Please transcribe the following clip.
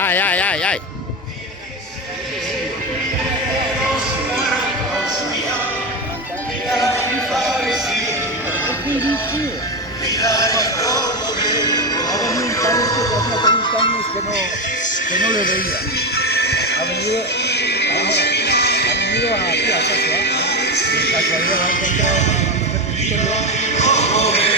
Ay, ay, ay, ay. Que no le veía. Ha venido aquí a casa. En casualidad ha encontrado una mujer de historia.